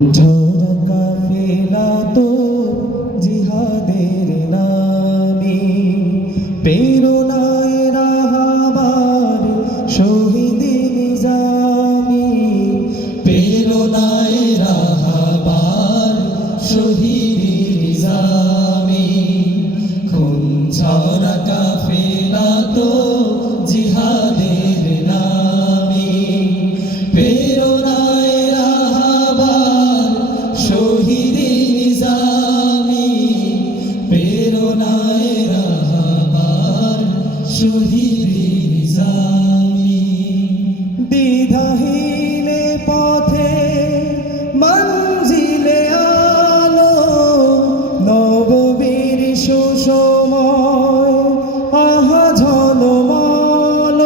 ঝরা কাফেলা তো জিহাদের নামে প্রেরণায় রাহাবার শহীদ নিজামী প্রেরণায় রাহাবার শহীদ নিজামী খুন ঝরা কাফেলা তো জিহাদের নামে প্রেরণায় রাহাবার শহীদ নিজামী প্রেরণায় রাহাবার শহীদ নিজামী দ্বিধাহীন পথে মঞ্জিলে আলো নববীর সুসময় আহা ঝলমল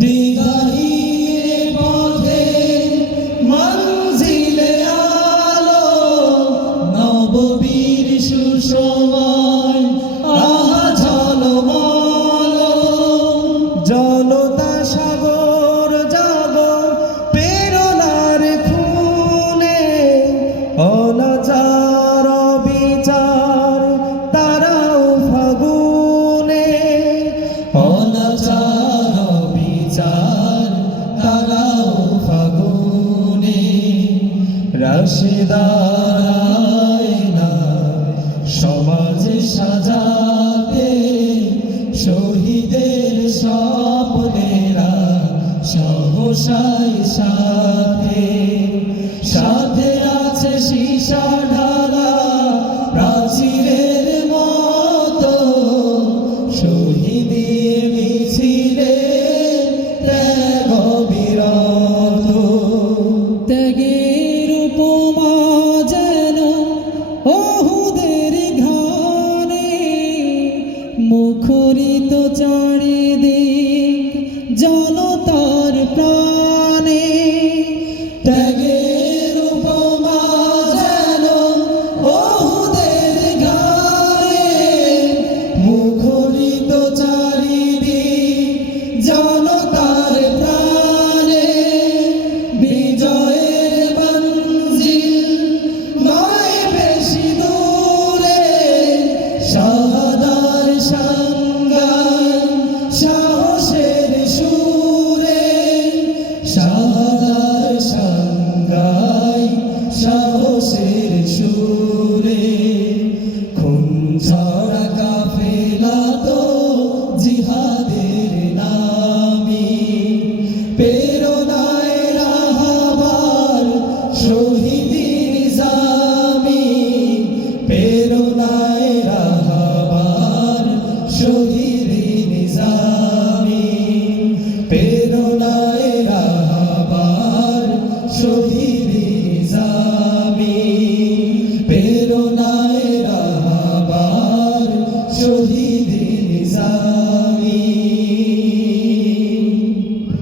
দ্বিধাহীন পথে মঞ্জিলে আলো নববীর সুসময় আহা ঝলমল জনতা সাগর জাগো প্রেরণার খুনে অনাচার বিচার তারাও ফাগুনে অনাচার বিচার তারাও ফাগুনে রাশেদার না সমাজ সাজাতে শহীদের স্বপ্নেরা সহসায় সাথে সাথে আছে সীসা ঢালা প্রাচীরের মতো শহীদি মিছিলে ত্যাগ বিরত ত্যাগের উপমা যেন ওহুদের ঘানে মুখরিত চার